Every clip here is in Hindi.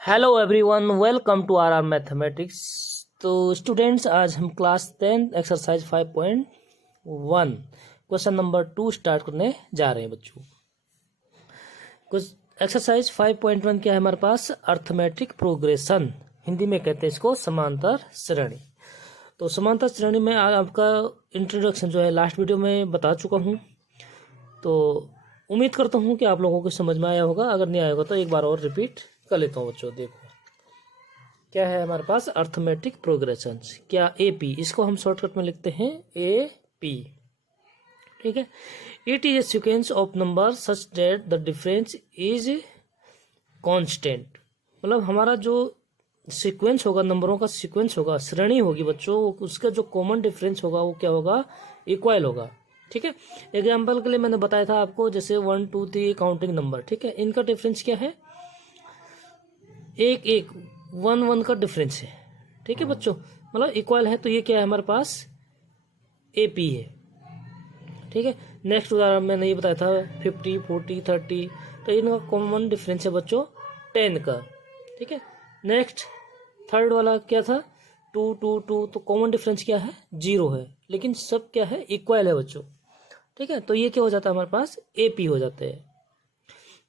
Hello everyone, welcome to our mathematics. तो स्टूडेंट्स, आज हम class 10 exercise 5.1 question number 2 start करने जा रहे हैं बच्चों। कुछ एक्सरसाइज 5.1 क्या है हमारे पास? अर्थमेटिक प्रोग्रेशन, हिंदी में कहते हैं इसको समांतर श्रेणी। तो समांतर श्रेणी में आपका इंट्रोडक्शन जो है लास्ट वीडियो में बता चुका हूँ। तो उम्मीद करता हूँ कि आप लोगों को समझ में आया होगा। अगर नहीं आया होगा तो एक बार और रिपीट कर लेता हूँ बच्चों। देखो क्या है हमारे पास, अर्थमेटिक प्रोग्रेशन। क्या एपी, इसको हम शॉर्टकट में लिखते हैं एपी। ठीक है। It is a sequence of number such that the difference is constant. मतलब हमारा जो सीक्वेंस होगा, नंबरों का सीक्वेंस होगा, श्रेणी होगी बच्चों, उसका जो कॉमन डिफरेंस होगा वो क्या होगा? इक्वल होगा। ठीक है। एग्जाम्पल के लिए मैंने बताया था आपको, जैसे 1 2 3 काउंटिंग नंबर, ठीक है, इनका डिफरेंस क्या है? एक एक 1 1 का डिफरेंस है। ठीक है बच्चों, मतलब इक्वल है, तो ये क्या है हमारे पास? एपी है। ठीक है। नेक्स्ट उदाहरण मैंने ये बताया था 50 40 30, तो इनका कॉमन डिफरेंस है बच्चों 10 का। ठीक है। नेक्स्ट थर्ड वाला क्या था? 2 2 2, तो कॉमन डिफरेंस क्या है? 0 है, लेकिन सब क्या है? इक्वल है बच्चों। ठीक है। तो ये क्या हो जाता है हमारे पास? एपी हो जाते हैं।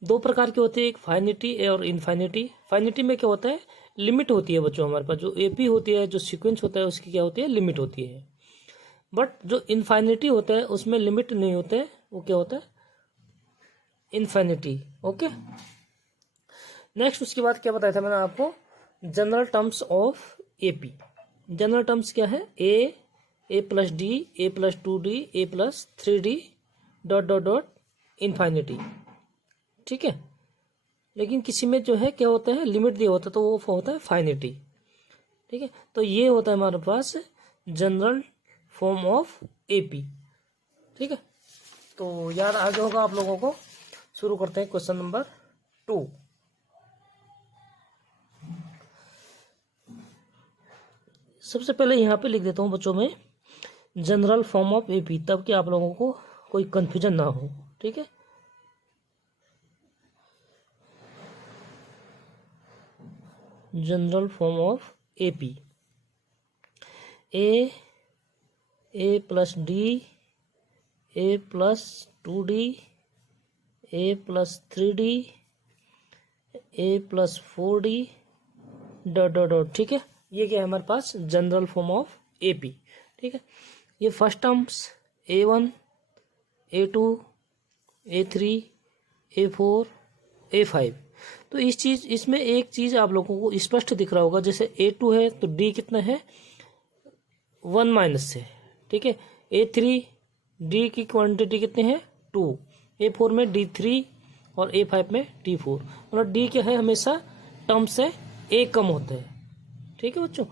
दो प्रकार की होती है, एक फाइनिटी और इनफाइनिटी। फाइनिटी में क्या होता है? लिमिट होती है बच्चों हमारे पास। जो एपी होती है, जो सीक्वेंस होता है, उसकी क्या होती है? लिमिट होती है। बट जो इनफाइनिटी होता है उसमें लिमिट नहीं होते है, वो क्या होता है? इनफाइनिटी। ओके। नेक्स्ट उसके बाद क्या बताया था मैंने आपको? General terms of AP. General terms क्या है? A plus d, a plus 2d, a plus 3d, dot dot dot infinity. ठीक है। लेकिन किसी में जो है क्या होता है? लिमिट दिया होता है, तो वो होता है फाइनिटी। ठीक है। तो ये होता है हमारे पास जनरल फॉर्म ऑफ एपी। ठीक है। तो याद आ गया होगा आप लोगों को। शुरू करते हैं क्वेश्चन नंबर 2। सबसे पहले यहाँ पे लिख देता हूँ बच्चों में जनरल फॉर्म ऑफ एपी, तब कि आप लोगों को कोई कंफ्यूजन ना हो। ठीक है। General form of AP, a plus d, a plus 2d, a plus 3d, a plus 4d, dot dot dot. ठीक है। ये क्या है हमारे पास? General form of AP. ठीक है। ये first terms A1, A2, A3, A4, A5। तो इसमें एक चीज आप लोगों को स्पष्ट दिख रहा होगा, जैसे A2 है तो D कितना है? 1 माइनस से। ठीक है। A3, D की क्वांटिटी कितनी है? 2। A4 में D3 और A5 में D4। मतलब D क्या है? हमेशा टर्म से A कम होता है। ठीक है बच्चों।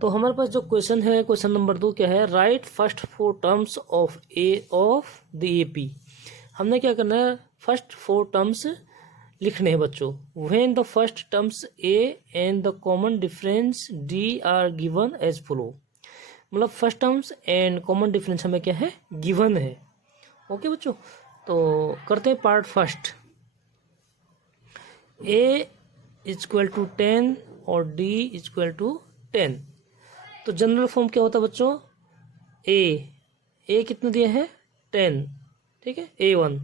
तो हमारे पास जो क्वेश्चन है, क्वेश्चन नंबर 2 क्या है? Right first 4 terms of the AP. हमने क्या करना है? फर्स्ट 4 टर्म्स लिखने हैं बच्चों। When the first terms a and the common difference d are given as follow. मतलब first terms and common difference हमें क्या है? गिवन है। ओके बच्चों। तो करते हैं part first. A equal to 10 और डी इक्वल टू 10। तो जनरल फॉर्म क्या होता है बच्चों? ए कितना दिया है? 10। ठीक है। A1,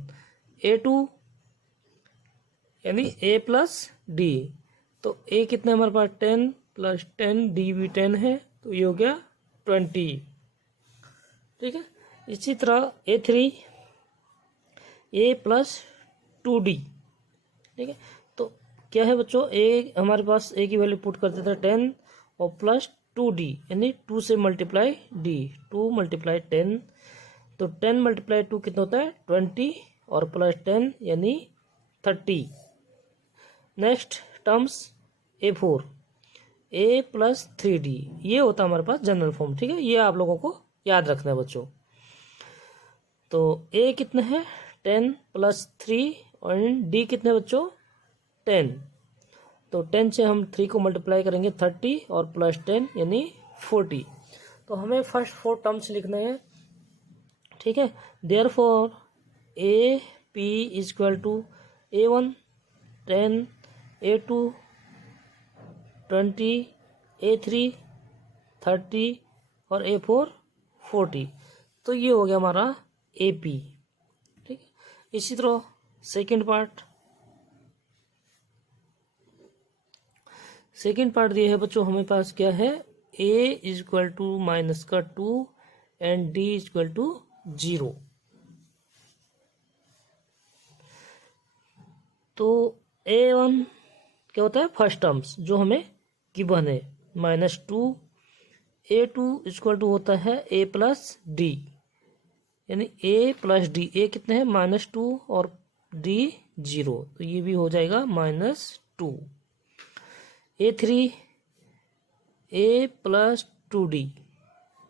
A2 यानी A प्लस डी। तो A कितना है हमारे पास? 10 प्लस 10, डी भी 10 है, तो ये हो गया 20। ठीक है। इसी तरह A3, A प्लस 2d। ठीक है। तो क्या है बच्चों? A हमारे पास A की वैल्यू पुट कर देता है 10 और प्लस 2d, यानी 2 से मल्टीप्लाई d, 2 मल्टीप्लाई 10। तो 10 मल्टीप्लाई 2 कितना होता है? 20 और प्लस 10 यानी 30। Next terms A4, A plus 3d, ये होता है हमारे पास जनरल फॉर्म। ठीक है। ये आप लोगों को याद रखना है बच्चों। तो A कितना है? 10 प्लस 3 और D कितने बच्चों? 10। तो 10 से हम 3 को मल्टीप्लाई करेंगे 30 और प्लस 10 यानी 40। तो हमें फर्स्ट 4 टर्म्स लिखने हैं। ठीक है। Therefore A P equal to A1 10, A2 20, A3 30 और A4 40। तो ये हो गया हमारा AP। ठीक है, इसी तरह सेकेंड पार्ट दिया है बच्चों हमें पास क्या है, A is equal to minus का 2 एंड D इज इक्वल टू 0। तो A1 क्या होता है, फर्स्ट टर्म्स जो हमें गिवन है -2। A2 इक्वल टू होता है A प्लस डी, यानी A प्लस डी। A कितने हैं, -2 और D 0, तो ये भी हो जाएगा -2। A3 A plus 2D।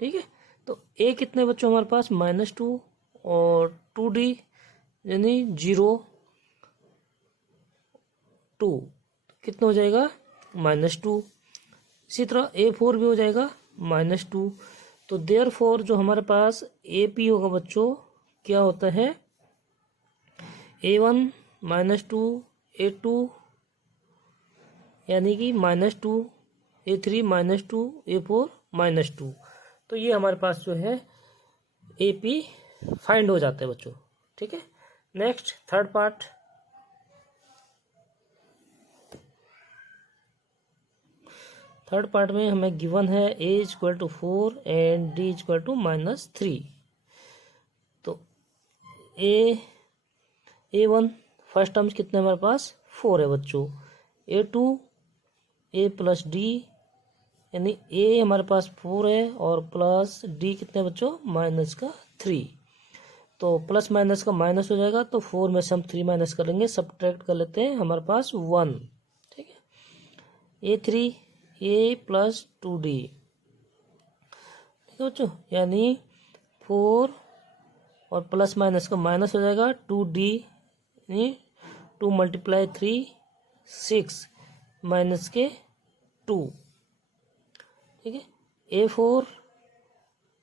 ठीक है, तो A कितने बच्चों हमारे पास -2 और 2D यानी 0 2, कितना हो जाएगा -2। इसी तरह A4 भी हो जाएगा -2। तो देयरफॉर जो हमारे पास AP होगा बच्चों क्या होता है, A1 -2, A2 यानी कि -2, A3 -2, A4 -2। तो ये हमारे पास जो है AP फाइंड हो जाता है बच्चों। ठीक है, next third part. Third part में हमें गिवन है A equal to 4 and D equal to -3। तो A1 फर्स्ट टर्म्स कितने हमारे पास 4 है बच्चों। A2 A प्लस D यानी A हमारे पास 4 है और प्लस D कितने बच्चों -3। तो प्लस माइनस का माइनस हो जाएगा, तो 4 में से हम 3 माइनस कर लेंगे, सब्ट्रैक्ट कर लेते हैं, हमारे पास 1। ठीक है, A3 A प्लस 2D। ठीक है बच्चों, यानी 4 और प्लस माइनस का माइनस हो जाएगा 2D, यानी 2 × 3 6 माइनस के 2। ठीक है, A4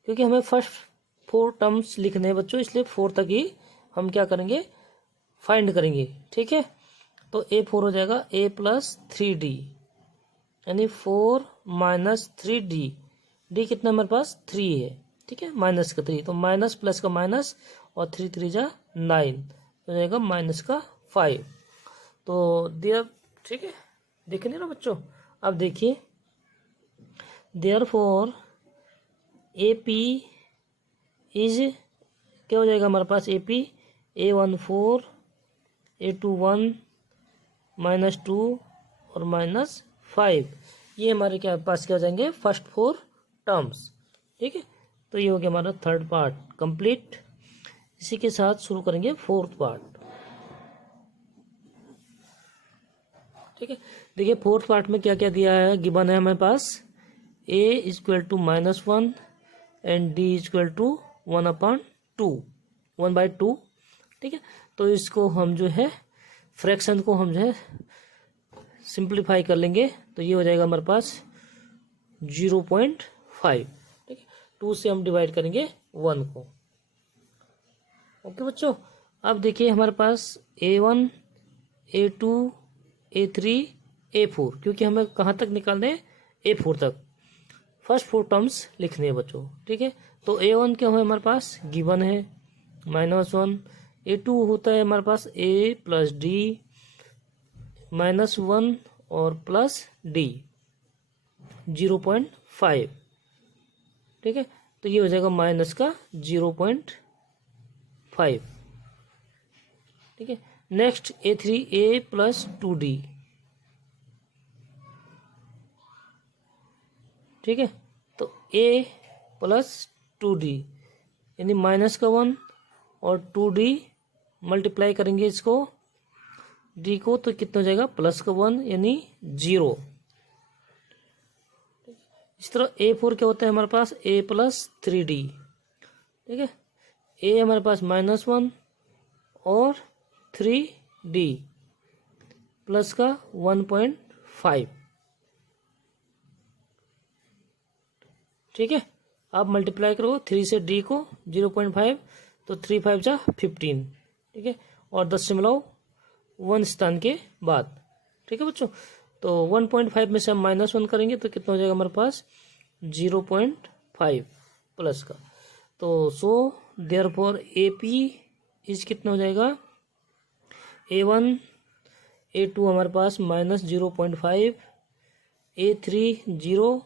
क्योंकि हमें फर्स्ट 4 टर्म्स लिखने हैं बच्चों, इसलिए 4 तक ही हम क्या करेंगे, फाइंड करेंगे। ठीक है, तो A4 हो जाएगा A प्लस 3D यानी 4 - 3D। D कितना हमारे पास 3 है। ठीक है, माइनस का 3, तो माइनस प्लस का माइनस और 3 3 जा 9 हो जाएगा -5। तो दिया। ठीक है, देखेंगे ना बच्चों। अब देखिए, देयरफॉर AP इज क्या हो जाएगा हमारे पास, AP A1 4 A2 1 -2 और -5। ये हमारे क्या पास क्या हो जाएंगे, फर्स्ट 4 टर्म्स। ठीक है, तो ये हो गया हमारा थर्ड पार्ट कंप्लीट। इसी के साथ शुरू करेंगे फोर्थ पार्ट। ठीक है, देखिए फोर्थ पार्ट में क्या क्या दिया है, गिवन है हमारे पास A equal to -1 and D equal to 1/2। ठीक है, तो इसको हम जो है फ्रैक्शन को हम जो है सिंप्लीफाई कर लेंगे, तो ये हो जाएगा हमारे पास 0.5। ठीक है, 2 से हम डिवाइड करेंगे 1 को। ओके बच्चों, अब देखिए हमारे पास A1 A2 A3 A4, क्योंकि हमें कहाँ तक निकालने हैं, A4 तक, फर्स्ट 4 टर्म्स लिखने हैं बच्चों। ठीक है, तो A1 क्या है हमारे पास गिवन है -1। A2 होता है हमारे पास A प्लस D -1 और प्लस D 0.5। ठीक है, तो ये हो जाएगा माइनस का 0.5। ठीक है, next A3 A plus 2D। ठीक है, तो A प्लस 2D यानी -1 और 2D मल्टीप्लाई करेंगे इसको D को, तो कितना हो जाएगा +1 यानी 0। इस तरह A4 क्या होता है हमारे पास A प्लस 3D। ठीक है, A हमारे पास -1 और 3D प्लस का 1.5। ठीक है, आप मल्टीप्लाई करो 3 से D को 0.5, तो 3 5 जा 15। ठीक है, और 10 से मिलाओ 1 स्थान के बाद। ठीक है बच्चों, तो 1.5 में से हम -1 करेंगे तो कितना हो जाएगा हमारे पास 0.5 प्लस का। तो सो देयरफॉर AP इज कितना हो जाएगा A1 A2 हमारे पास -0.5, A3 0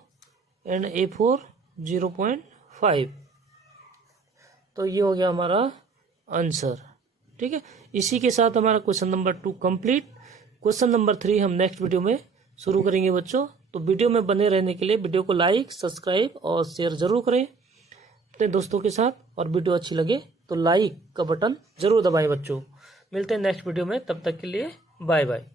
एंड A4 0.5। तो ये हो गया हमारा आंसर। ठीक है, इसी के साथ हमारा question number 2 complete. Question number 3 हम नेक्स्ट वीडियो में शुरू करेंगे बच्चों। तो वीडियो में बने रहने के लिए वीडियो को लाइक, सब्सक्राइब और शेयर जरूर करें अपने दोस्तों के साथ, और वीडियो अच्छी लगे तो लाइक का बटन जरूर दबाएं बच्चों। मिलते हैं नेक्स्ट वीडियो में, तब तक के लिए बाय बाय।